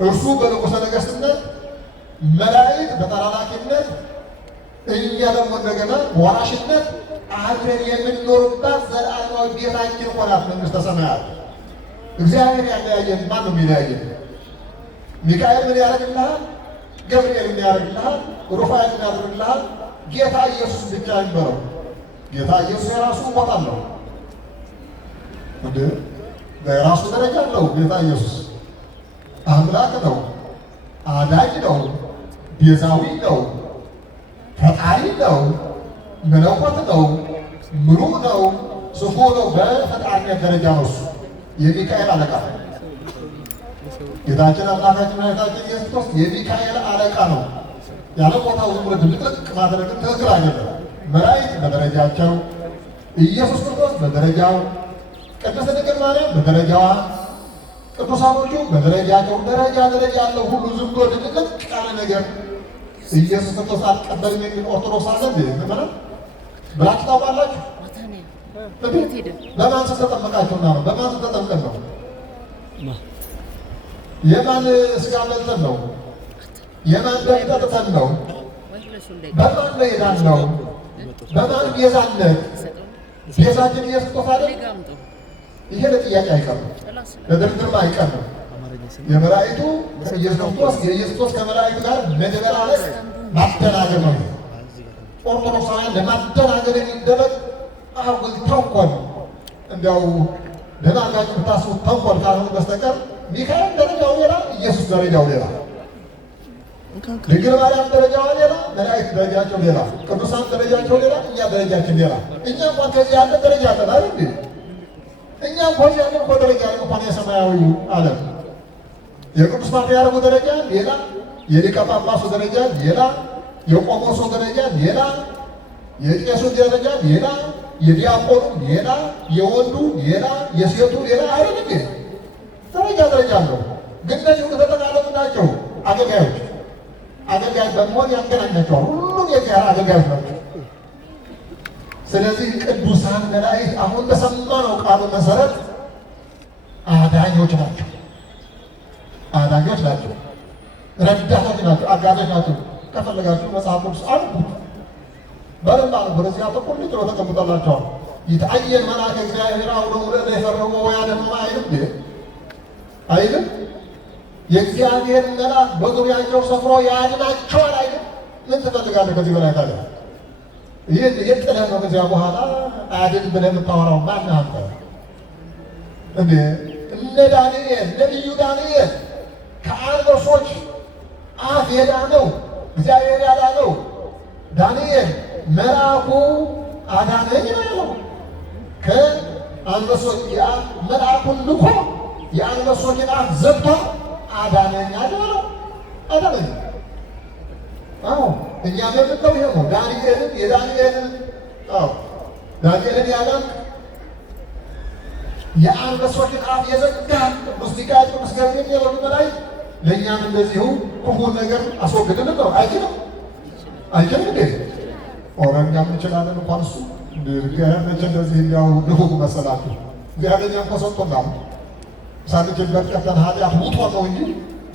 እርሱ በንጉሠ ነገሥትነት፣ መላእክት በተላላኪነት፣ እኛ ደግሞ እንደገና በወራሽነት አብረን የምንኖርባት ዘላለማዊ ቤታችን እኮ ናት መንግሥተ ሰማያት። እግዚአብሔር ያለያየን ማን ነው የሚለያየን? ሚካኤል ምን ያደርግልሃል? ገብርኤል ምን ያደርግልሃል? ሩፋኤል ምን ያደርግልሃል? ጌታ ኢየሱስ ብቻ ይንበረው። ጌታ ኢየሱስ የራሱ ቦታ አለው እንዴ? የራሱ ደረጃ አለው። ጌታ ኢየሱስ አምላክ ነው፣ አዳኝ ነው፣ ቤዛዊ ነው፣ ፈጣሪ ነው፣ መለኮት ነው፣ ምሉእ ነው፣ ጽፉ ነው። በፈጣሪነት ደረጃ ነው እሱ የሚካኤል አለቃ። ጌታችን አምላካችን መድኃኒታችን ኢየሱስ ክርስቶስ የሚካኤል አለቃ ነው። ያለ ቦታው ዝም ብሎ ድልቅልቅ ማድረግ ትክክል አይደለም። መላእክት በደረጃቸው፣ ኢየሱስ ክርስቶስ በደረጃው፣ ቅድስት ድንግል ማርያም በደረጃዋ፣ ቅዱሳኖቹ በደረጃቸው። ደረጃ ያለው ሁሉ ዝም ብሎ ድልቅልቅ ያለ ነገር ኢየሱስ ክርስቶስ አልቀበልም የሚል ኦርቶዶክስ አለ እንዴ? ምንም ብላችሁ ታውቃላችሁ? በማን ተጠመቃችሁና ነው? በማን ተጠምቀን ነው? የማን ስጋ በልተን ነው? የማን ደም ጠጥተን ነው? በማን ነው የዳነው? በማን ቤዛነት? ቤዛችን ኢየሱስ ክርስቶስ አይደል? ይሄ ለጥያቄ አይቀርም፣ ለድርድርም አይቀርም። የመላእክቱ ኢየሱስ ክርስቶስ የኢየሱስ ክርስቶስ ከመላእክቱ ጋር መደበላለቅ ማደናገር ነው። ኦርቶዶክሳውያን ለማደናገር የሚደረግ አጉል ተንኮል፣ እንዲያው ደህና አድርጋችሁ ብታስቡት ተንኮል ካልሆነ በስተቀር ሚካኤል ደረጃው ሌላ፣ ኢየሱስ ደረጃው ሌላ፣ ድንግል ማርያም ደረጃዋ ሌላ፣ መላእክት ደረጃቸው ሌላ፣ ቅዱሳን ደረጃቸው ሌላ፣ እኛ ደረጃችን ሌላ። እኛ እንኳን ከዚህ ያለ ደረጃ አለን አይደል? እኛ እንኳን ያለ እኮ ደረጃ አለን እንኳን የሰማያዊው ዓለም የቅዱስ ፓትርያርኩ ደረጃ ሌላ፣ የሊቀ ጳጳሱ ደረጃ ሌላ፣ የቆሞሱ ደረጃ ሌላ፣ የቄሱ ደረጃ ሌላ፣ የዲያቆኑ ሌላ፣ የወንዱ ሌላ፣ የሴቱ ሌላ አይደል? ደረጃ አለው። ግን እነዚህ ሁሉ ተጠቃለሉ ናቸው። አገልጋዮች በመሆን ያገናኛቸዋል። ሁሉም የእግዚአብሔር አገልጋዮች ናቸው። ስለዚህ ቅዱሳን መላእክት አሁን በሰማነው ቃሉ መሰረት አዳኞች ናቸው። ረዳቶች ናቸው። አጋዦች ናቸው። ከፈለጋችሁ መጽሐፍ ቅዱስ አንብቡ፣ በደንብ አንብቡ። በዚያ ተቆል ጥሎ ተቀምጠላቸዋል። ይታየን መልአከ እግዚአብሔር አውሎ ወደ ይፈርሞ ወያደም አይልም። የእግዚአብሔር መልአክ በዙሪያቸው ሰፍሮ ያድናቸዋል አይልም። ምን ትፈልጋለህ ከዚህ በላይ ታዲያ? ይህ የጥለህ ነው። ከዚያ በኋላ አድን ብለህ የምታወራው ማነህ አንተ? እንደ ዳንኤል ነቢዩ ዳንኤል ከአንበሶች አፍ የዳነው እግዚአብሔር ያዳነው ዳንኤል መልአኩ አዳነኝ ነው። ከአንበሶች መልአኩን ልኮ የአንበሶችን አፍ ዘግቶ አዳነኝ አዳነው አዳነኝ። አዎ እኛም የምንለው ይሄ ነው። ዳንኤልን ያዳን የአንበሶችን አፍ የዘጋ ቅዱስ ሚካኤል ቅዱስ ገብርኤል የበሉ መላእክት ለእኛም እንደዚሁ ክፉን ነገር አስወግድልን ነው። አይችልም እንዴ? እኛም እንችላለን። እንኳን እሱ መቼ እንደዚህ እንዲያው ንፉግ መሰላችሁ? እግዚአብሔር እኛም ተሰጥቶናል። ሳንችልበት ቀርተን ኃጢአት ውጦን ነው እንጂ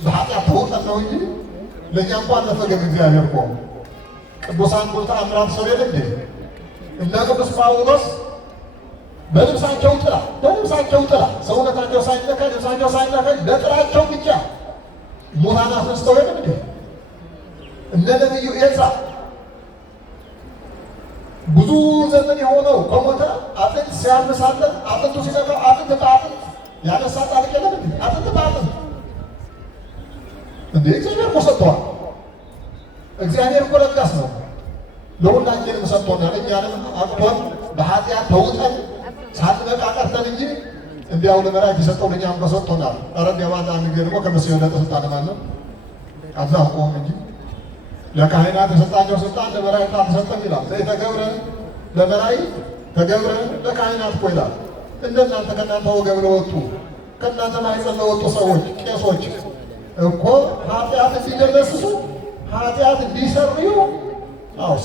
በኃጢአት ተውጠን ነው እንጂ ለእኛ እንኳን ነፈገን እግዚአብሔር እኮ ቅዱሳን ብዙ ተአምራት ሰው የለ እንዴ? እነ ቅዱስ ጳውሎስ በልብሳቸው ጥላ ሰውነታቸው ሳይነካ ልብሳቸው ሳይነካ በጥላቸው ብቻ ሙታን አስነስተው የለ እንዴ? እነ ነቢዩ ኤልሳ ብዙ ዘመን የሆነው ከሞተ አጥንት ሲያነሳለት አጥንቱ ሲነካው አጥንት በአጥንት ያነሳ ጻድቅ የለም እንዴ? አጥንት በአጥንት እንዴ! እግዚአብሔር እኮ ሰጥቷል። እግዚአብሔር እኮ ለጋስ ነው። ለሁላችንም ሰጥቶናል። እኛንም አቅቶን በኃጢአት ተውጠን ሳንበቃ ቀርተን እንጂ እንዲያው ለመላእክት የሰጠው ለእኛም ሰጥቶናል። ኧረ እንዲያው አንዳንድ ጊዜ ደግሞ ከነሱ የበለጠ ስልጣን ማለት አናውቀውም እንጂ ለካህናት የሰጣቸው ስልጣን ለመላእክት አልተሰጠም ይላል። ዘይተገብረ ለመላእክት ተገብረ ለካህናት እኮ ይላል። እንደናንተ ከእናንተ ወገብ ለወጡ ከእናንተ ማኅፀን ለወጡ ሰዎች ቄሶች እኮ ኃጢአት እንዲደመስሱ ኃጢአት እንዲሰርዩ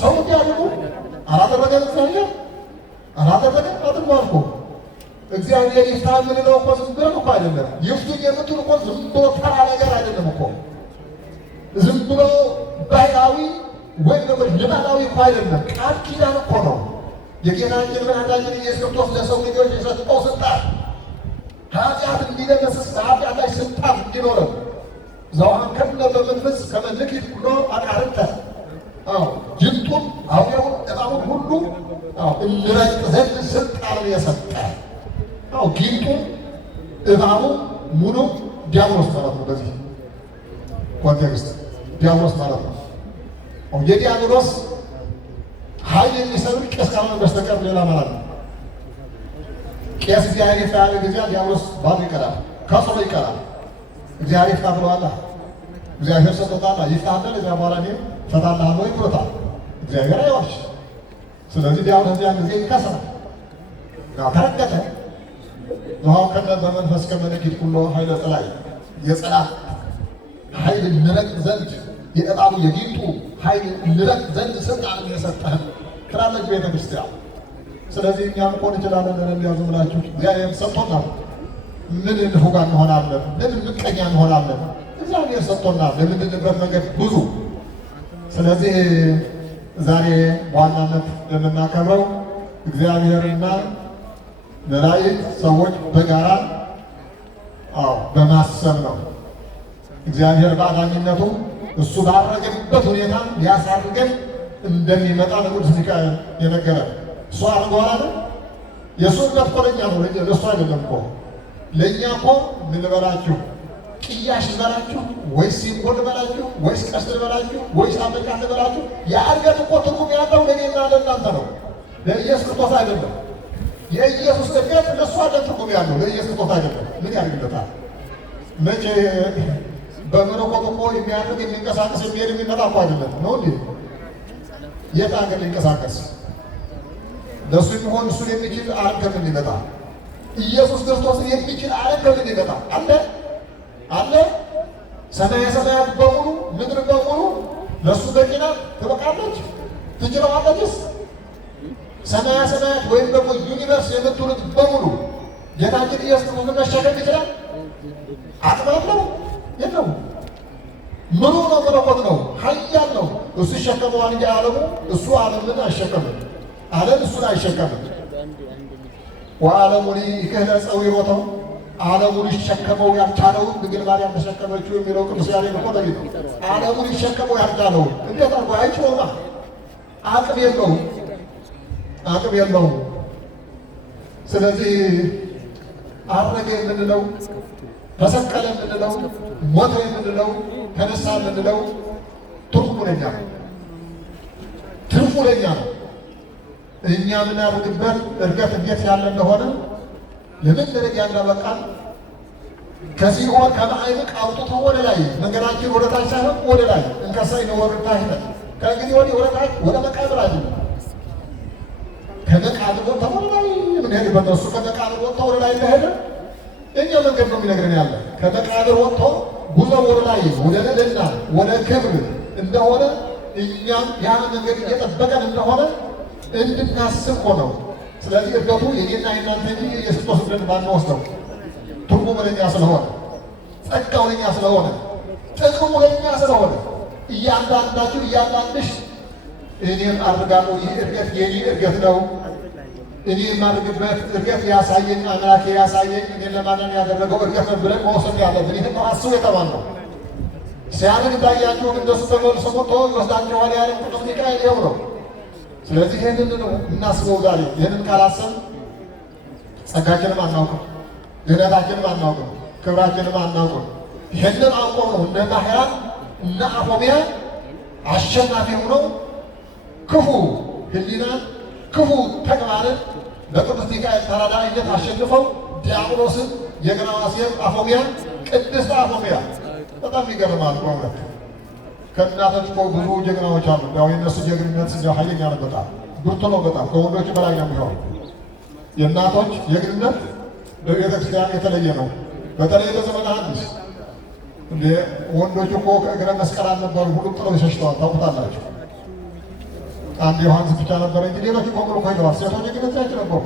ሰው እንዲያድጉ አላደረገም። እግዚአብሔር አላደረገም። አድርጓል እኮ እግዚአብሔር ይፍታ የምንለው እኮ ዝም ብለን እኮ አይደለም። ይፍቱኝ የምትሉ እኮ ዝም ብሎ ተራ ነገር አይደለም እኮ ዝም ብሎ ባህላዊ ወይም ደግሞ ልማዳዊ እኮ አይደለም። ቃል ኪዳን እኮ ነው። የጌታችን መድኃኒታችን ኢየሱስ ክርስቶስ ለሰው ልጆች የሰጠው ስልጣን ኃጢአት እንዲደመስስ በኃጢአት ላይ ስልጣን እንዲኖረው ዘዋን ከብለ በመንፈስ ከመልክት ብሎ አቃርተ ጅንጡን አውሬውን እባቡን ሁሉ እንረግጥ ዘንድ ስልጣንን የሰጠ ጊንጡን እባቡ ሙሉ ዲያብሎስ ማለት ነው። በዚህ ኮንቴክስት ዲያብሎስ ማለት ነው። የዲያብሎስ ኃይል የሚሰብር ቄስ ካልሆነ በስተቀር ሌላ ማለት ነው። ቄስ እግዚአብሔር ይፍታ ያለ ጊዜ ዲያብሎስ ባዶ ይቀራል፣ ከስሮ ይቀራል። እግዚአብሔር ይፍታ ብለዋላ። እግዚአብሔር ሰጥቶታል። ይፍታል እዚያ በኋላ እኔ እፈታልሃለሁ ይብሎታል። እግዚአብሔር አይዋሽ። ስለዚህ ዲያብሎስ እዚያን ጊዜ ይከስራል። ተረገጠ። ውሃው ከነ በመንፈስ ከመለኪት ሁሉ ኃይለ ጥላይ የጸላት ኃይል እንረግጥ ዘንድ የእባቡ የጊንጡ ኃይል እንረግጥ ዘንድ ስልጣን የሰጠህን ትላለች ቤተ ክርስቲያን። ስለዚህ እኛም እኮ እንችላለን። ለእንዲያዙ ብላችሁ እግዚአብሔር ሰጥቶናል። ምን ንፉጋ እንሆናለን? ምን ምቀኛ እንሆናለን? እግዚአብሔር ሰጥቶናል። ለምንድንበት መንገድ ብዙ። ስለዚህ ዛሬ በዋናነት የምናከብረው እግዚአብሔርና መላእክት ሰዎች በጋራ በማሰብ ነው። እግዚአብሔር በአዳኝነቱ እሱ ባረገበት ሁኔታ ሊያሳርገን እንደሚመጣ ቅዱስ ሚካኤል የነገረን እሱ አድርገዋል። የእሱ እምነት እኮ ለእኛ ነው፣ ለእሱ አይደለም እኮ። ለእኛ እኮ ምን ልበላችሁ፣ ቅያሽ ልበላችሁ ወይስ ሲምቦል ልበላችሁ ወይስ ቀስት ልበላችሁ ወይስ አመልካት ልበላችሁ፣ የዕርገት እኮ ትርጉም ያለው ለእኔና ለእናንተ ነው፣ ለኢየሱስ ክርስቶስ አይደለም። የኢየሱስ ዕርገት ለእሱ አይደለም ትርጉም ያለው፣ ለኢየሱስ ክርስቶስ አይደለም። ምን ያደርግለታል? መቼ በመለኮት እኮ የሚያደርግ የሚንቀሳቀስ የሚሄድ የሚመጣ እኮ አይደለም ነው እንዴ? የት ሀገር ሊንቀሳቀስ ለእሱ የሚሆን እሱን የሚችል ዓለም ከምን ይመጣ? ኢየሱስ ክርስቶስን የሚችል ዓለም ከምን ይመጣ? አለ ሰማየ ሰማያት በሙሉ ምድር በሙሉ ለእሱ በቂ ናት? ትበቃለች? ትችለዋለችስ? ሰማያ ሰማያት ወይም ደግሞ ዩኒቨርስ የምትሉት በሙሉ ጌታችን ኢየሱስ ክርስቶስን መሸከም ይችላል? አቅም አለው? የለው። ምኑ ነው? መለኮት ነው፣ ኃያል ነው። እሱ ይሸከመዋል እንጂ ዓለሙ እሱ ዓለምን አይሸከምም። ዓለም እሱን አይሸከምም። ወዓለሙኒ ይክህለ ጸዊሮተው ዓለሙን ሊሸከመው ያልቻለውን ድንግል ማርያም ተሸከመችው የሚለው ቅዱስ ያሬድ እኮ ነው። ዓለሙን ሊሸከመው ያልቻለውን እንዴት አድርጎ አይችለውማ። አቅም የለውም። ስለዚህ አረገ የምንለው ተሰቀለ የምንለው ሞተ የምንለው ተነሳ የምንለው ትርጉሙ ለኛ ነው፣ ትርፉ ለኛ ነው። እኛ የምናደርግበት እርገት እንዴት ያለ እንደሆነ ለምን ደረጃ እንዳበቃን ከሲኦል ከማዕበቅ አውጥቶ ወደ ላይ መንገዳችን ወደ ታች ሳይሆን ወደ ላይ እንከሳይ ነው። ወደ ታች ነው። ከእንግዲህ ወዲህ ወደ ታች ወደ መቃብር አይደለም። ከመቃብር ወጥቶ ወደ ላይ የምንሄድበት እሱ ከመቃብር ወጥቶ ወደ ላይ እንደሄደ እኛ መንገድ ነው የሚነግረን ያለ። ከመቃብር ወጥቶ ጉዞ ወደ ላይ ወደ ልዕልና ወደ ክብር እንደሆነ እኛም ያ መንገድ እየጠበቀን እንደሆነ እንድናስብ ሆነው። ስለዚህ እርገቱ የኔና የናንተ እንጂ የክርስቶስ ብለን ባንወስደው ትርጉሙ ለኛ ስለሆነ፣ ጸጋው ለኛ ስለሆነ፣ ጥቅሙ ለኛ ስለሆነ እያንዳንዳችሁ እያንዳንድሽ እኔም አድርጋለሁ ይህ እርገት የኔ እርገት ነው፣ እኔ የማድርግበት እርገት ያሳየኝ አምላኬ ያሳየኝ እኔን ለማንን ያደረገው እርገት ነው ብለን መውሰድ ያለብን። ይህን ነው አስቡ የተባልነው። ሲያድግ እንዳያችሁ እንደሱ ተመልሶ መጥቶ ይወስዳችኋል ያለ ቅዱስ ሚካኤል ይኸው ነው። ስለዚህ ይህንን ነው እናስበው ዛሬ። ይህንን ካላሰብ ጸጋችንም አናውቅም፣ ድህነታችንም አናውቅም፣ ክብራችንም አናውቅም። ይህንን አውቀው ነው እነ ማህያን እነ አፎሚያ አሸናፊ ሆነው ክፉ ህሊናን ክፉ ተግባርን በቅዱስ ሚካኤል ተራዳኢነት አሸንፈው ዲያብሎስን ጀግናዋ ሴት አፎሚያ ቅድስት አፎሚያ በጣም ይገርማል። በእውነት ከእናቶች እኮ ብዙ ጀግናዎች አሉ። ያው የእነሱ ጀግንነት ያው ኃይለኛ ነው፣ በጣም ብርቱ ነው፣ በጣም ከወንዶች በላይ ነው የሚሆነው። የእናቶች ጀግንነት በቤተ ክርስቲያን የተለየ ነው። በተለይ በዘመነ ሐዲስ እንደ ወንዶች እኮ ከእግረ መስቀል አልነበሩ፣ ሁሉም ጥለው ሸሽተዋል። ታውቁታላችሁ። አንድ ዮሐንስ ብቻ ነበረ እንጂ ሌሎች ቆምሮ ሄደዋል። ሴቶች ግን እዚያች ነበሩ።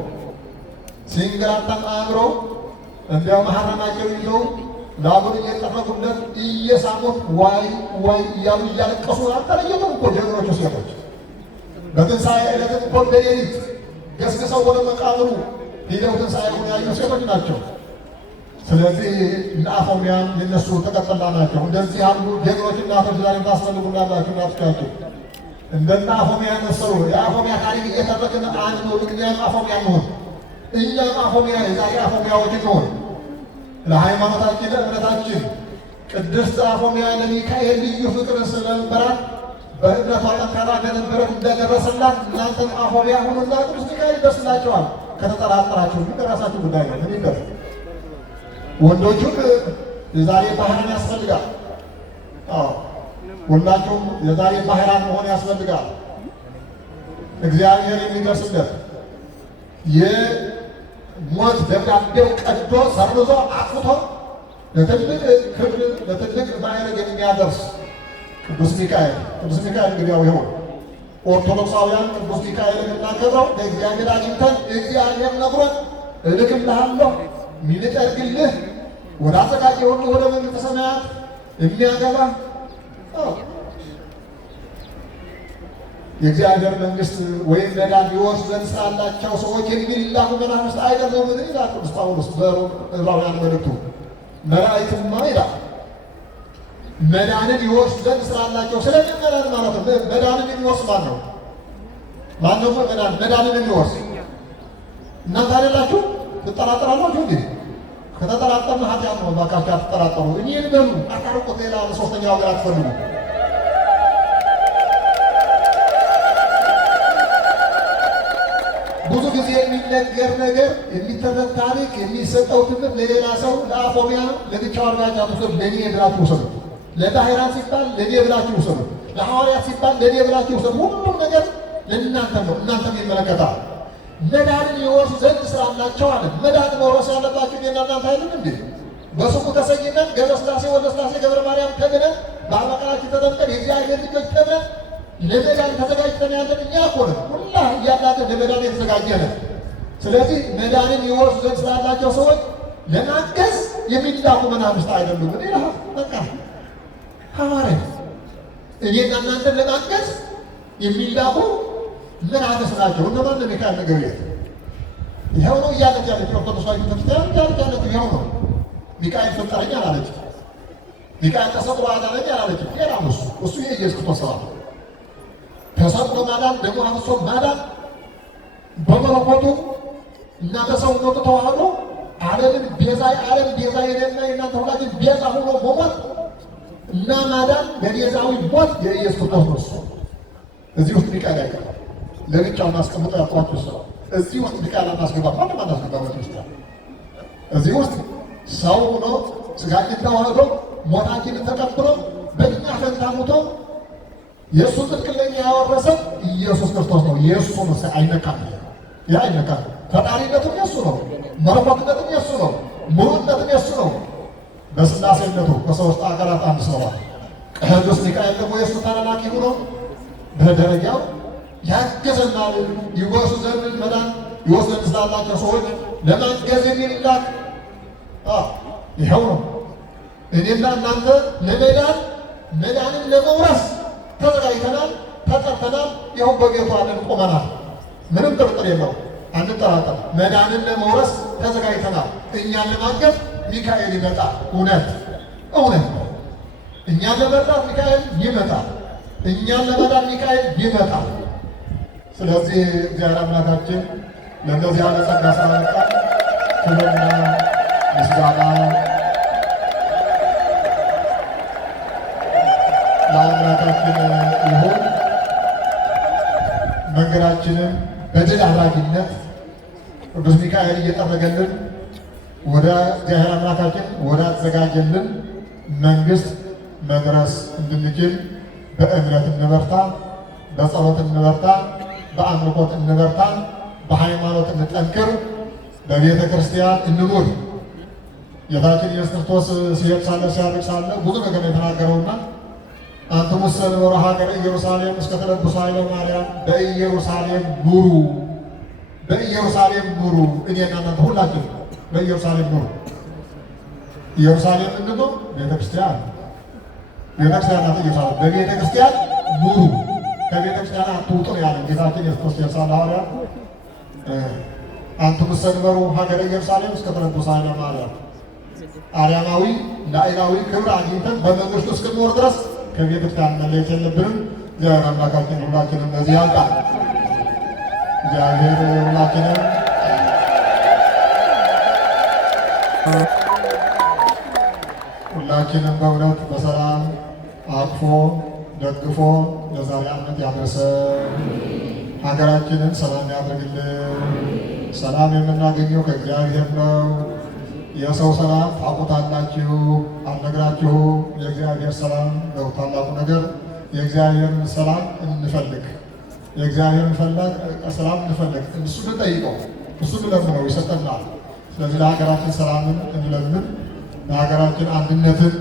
ሲንገላታም አእምረው እንዲያው መሐረማቸው ይዘው ላቡን እየጠረጉለት እየሳሙት ዋይ ዋይ እያሉ እያለቀሱ አልተለየቱም እኮ ጀግኖቹ ሴቶች። በትንሣኤ ዕለትም እኮ በሌሊት ገስግሰው ወደ መቃብሩ ሄደው ትንሣኤውን ያዩ ሴቶች ናቸው። ስለዚህ እነ አፎሚያን የነሱ ተቀጥላ ናቸው። እንደዚህ ያሉ ጀግኖች እናቶች ዛሬ ታስፈልጉናላችሁ። እናቶቻችሁ እንደና አፎሚያ መሰሉ የአፎሚያ ታሪክ እየተረክን አንዱ እኛም አፎሚያ እንሆን፣ እኛም አፎሚያ የዛሬ አፎሚያዎች እንሆን። ለሃይማኖታችን ለእምነታችን ቅድስት አፎሚያ ለሚካኤል ልዩ ፍቅር ስለነበራት በእምነቷ ጠንካራ እንደነበረት እንደደረሰላት እናንተም አፎሚያ ሁኑና ቅዱስ ሚካኤል ይደርስላቸዋል። ከተጠራጠራችሁ ግን የራሳችሁ ጉዳይ ነው። ምን ይደረግ? ወንዶቹም የዛሬ ባህራን ያስፈልጋል። አዎ ሁላችሁም የዛሬ ባህራን መሆን ያስፈልጋል። እግዚአብሔር የሚደርስለት የሞት ደብዳቤው ቀዶ ሰርዞ አጥፍቶ ለትልቅ ክብር ለትልቅ ማዕረግ የሚያደርስ ቅዱስ ሚካኤል። ቅዱስ ሚካኤል እንግዲህ ያው ይኸው ኦርቶዶክሳውያን ቅዱስ ሚካኤል የምናከብረው ለእግዚአብሔር አግኝተን እግዚአብሔር ነግሮን እልክልሃለሁ ሚልጠርግልህ ወደ አዘጋጀሁልህ ወደ መንግሥተ ሰማያት የሚያገባ የእግዚአብሔር መንግሥት ወይም መዳን ሊወርሱ ዘንድ ስላላቸው ሰዎች የሚላኩ መናፍስት አይደሉም ይላል ቅዱስ ጳውሎስ በዕብራውያን መልእክቱ። መላእክትማ ይላል መዳንን ይወርሱ ዘንድ ስላላቸው። ስለምን መዳን ማለት ነው? መዳንን የሚወርስ ማን ነው? ማን ነው መዳንን የሚወርስ? እናንተ አይደላችሁ? ትጠራጠራላችሁ እንዴ? ከተጠራጠርን ኃጢአት ነው። እባካችሁ አትጠራጠሩ። እኔን በሉ አታርቁት። ሌላ ሶስተኛ ወገን አትፈልጉ። ብዙ ጊዜ የሚነገር ነገር የሚተረት ታሪክ የሚሰጠው ትምህርት ለሌላ ሰው ለአፎሚያ ለብቻው አድርጋችሁ አትውሰዱ። ለእኔ ብላችሁ ውሰዱ። ለባህራን ሲባል ለእኔ ብላችሁ ውሰዱ። ለሐዋርያት ሲባል ለእኔ ብላችሁ ውሰዱ። ሁሉም ነገር ለእናንተ ነው፣ እናንተም ይመለከታል። መዳንን ይወርሱ ዘንድ ስላላቸው አለ። መዳን መውረስ ያለባችሁ እኔና እናንተ አይደል እንዴ? በስሙ ተሰይመን ገብረ ሥላሴ ወልደ ሥላሴ ገብረ ማርያም ተብለን በአምላካችን ተጠምቀን የእግዚአብሔር ልጆች ተብለን ለመዳን ተዘጋጅተን ያለን እኛ እኮ ነን። ሁላ እያንዳንዱ ለመዳን የተዘጋጀ ነን። ስለዚህ መዳንን ይወርሱ ዘንድ ስላላቸው ሰዎች ለማገዝ የሚላኩ መናፍስት አይደሉም። እኔ በቃ ሐዋርያት እኔና እናንተን ለማገዝ የሚላኩ መናፍስት ናቸው። እነማን ነው? ሚካኤል ነገር የት ይኸው ነው እያለች ያለች ኦርቶዶክሳዊ ቤተክርስቲያን እያለች ያለች ይኸው ነው። ሚካኤል ፈጠረኝ አላለች። ሚካኤል ተሰጥሮ አዳነኝ አላለች። ሌላ እሱ የኢየሱስ ክርስቶስ ስራ ነው። ተሰጥሮ ማዳን ደግሞ አፍሶ ማዳን በመለኮቱ እና በሰውነቱ ተዋህዶ ዓለም ቤዛ የኔና የእናንተ ሁላችን ቤዛ ሆኖ መሞት እና ማዳን በቤዛዊ ሞት የኢየሱስ ክርስቶስ ነው። እዚህ ውስጥ ሚካኤል አይቀርም። ለብቻው ማስቀመጥ ያቋችሁ ሰው እዚህ ውስጥ ሚካኤል ማስገባት ማንም አናስገባበት ውስጥ እዚህ ውስጥ ሰው ሆኖ ስጋችን ተዋህዶ ሞታችንን ተቀብሎ በእኛ ፈንታ ሞቶ የእሱ ጽድቅ ለኛ ያወረሰ ኢየሱስ ክርስቶስ ነው። የእሱ ነው። አይነካም። ያ አይነካም። ፈጣሪነቱም የእሱ ነው። መለኮትነቱም የእሱ ነው። ሙሉነቱም የእሱ ነው። በሥላሴነቱ በሦስት አካላት አንድ ስለሆነ ቅዱስ ሚካኤል ደግሞ የእሱ ተላላኪ ሆኖ በደረጃው ያገዘናል። ይወሱ ዘንድ መዳን ይወስድ ዘንድ ስላላቸው ሰዎች ለማገዝ የሚላክ ይኸው ነው። እኔና እናንተ መዳንን ለመውረስ ተዘጋጅተናል፣ ተጠርተናል። ይኸው በቤቱ አለን ቆመናል። ምንም ጥርጥር የለው፣ አንጠራጠር። መዳንን ለመውረስ ተዘጋጅተናል። እኛን ለማገዝ ሚካኤል ይመጣል። እውነት ነው። እኛን ለመርዳት ሚካኤል ይመጣል። እኛን ለመዳን ሚካኤል ይመጣል። ስለዚህ እግዚአብሔር አምላካችን ለእንደዚህ ያለ ጸጋ ስላመጣ ክብርና ምስጋና ለአምላካችን ይሁን። መንገዳችንን በድል አድራጊነት ቅዱስ ሚካኤል እየጠረገልን ወደ እግዚአብሔር አምላካችን ወደ አዘጋጀልን መንግሥት መድረስ እንድንችል በእምነት እንበርታ፣ በጸሎት እንበርታ፣ በአምልኮት እንበርታ፣ በሃይማኖት እንጠንክር፣ በቤተ ክርስቲያን እንኑር። ጌታችን ኢየሱስ ክርስቶስ ሲሄድ ሳለ ሲያርግ ሳለ ብዙ ነገር የተናገረውና አንትሙሰ ንበሩ ሀገረ ኢየሩሳሌም እስከ ተለብሱ ኃይለ ማርያም፣ በኢየሩሳሌም ኑሩ፣ በኢየሩሳሌም ኑሩ። እኔና እናንተ ሁላችን በኢየሩሳሌም ኑሩ። ኢየሩሳሌም ምንድን ነው? ቤተ ክርስቲያን። ቤተ ክርስቲያን ናት ኢየሩሳሌም። በቤተ ክርስቲያን ኑሩ፣ ከቤተ ክርስቲያን አትውጡ ነው ያለን ጌታችን ኢየሱስ ክርስቶስ ሳለ ሐዋርያት አንትሙሰ ንበሩ ሀገረ ኢየሩሳሌም እስከ ተለብሱ ኃይለ ማርያም። አርያማዊ ላዕላዊ ክብር አግኝተን በመንግሥቱ እስክንኖር ድረስ ከቤተ ክርስቲያን መለየት የለብንም። እግዚአብሔር አምላካችን ሁላችንም በዚህ ያውቃል። እግዚአብሔር ሁላችንም በእውነት በሰላም አቅፎ ደግፎ ለዛሬ ዓመት ያደረሰን፣ ሀገራችንን ሰላም ያድርግልን። ሰላም የምናገኘው ከእግዚአብሔር ነው። የሰው ሰላም ታውቁታላችሁ፣ አልነግራችሁ። የእግዚአብሔር ሰላም ነው ታላቁ ነገር። የእግዚአብሔርን ሰላም እንፈልግ፣ የእግዚአብሔርን ሰላም እንፈልግ። እሱ እንጠይቀው፣ እሱ እንለምነው፣ ይሰጠናል። ስለዚህ ለሀገራችን ሰላምን እንለምን፣ ለሀገራችን አንድነትን፣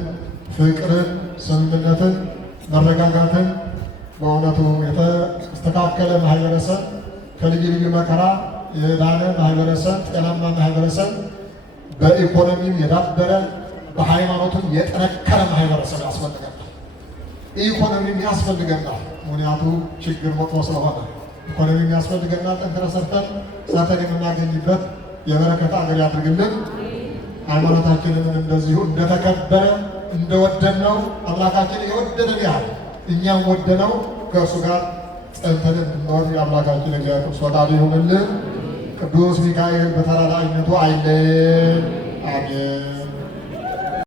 ፍቅርን፣ ስምምነትን፣ መረጋጋትን፣ በእውነቱ የተስተካከለ ማህበረሰብ፣ ከልዩ ልዩ መከራ የዳነ ማህበረሰብ፣ ጤናማ ማህበረሰብ፣ በኢኮኖሚም የዳበረ በሃይማኖቱም የጠነከረ ማህበረሰብ ያስፈልገናል። ኢኮኖሚም ያስፈልገናል። ምክንያቱ ችግር መጥፎ ስለሆነ ኢኮኖሚም ያስፈልገናል። ጠንክረን ሰርተን የምናገኝበት የበረከት አገር ያድርግልን። ሃይማኖታችንን እንደዚሁ እንደተከበረ እንደወደድነው አምላካችን የወደደን ያህል እኛም ወደነው ከእርሱ ጋር ጸንተን እንድንኖር የአምላካችን እግዚአብሔር ቅዱስ ፈቃዱ ይሁንልን። ቅዱስ ሚካኤል በተራዳኢነቱ አይለየን። አሜን።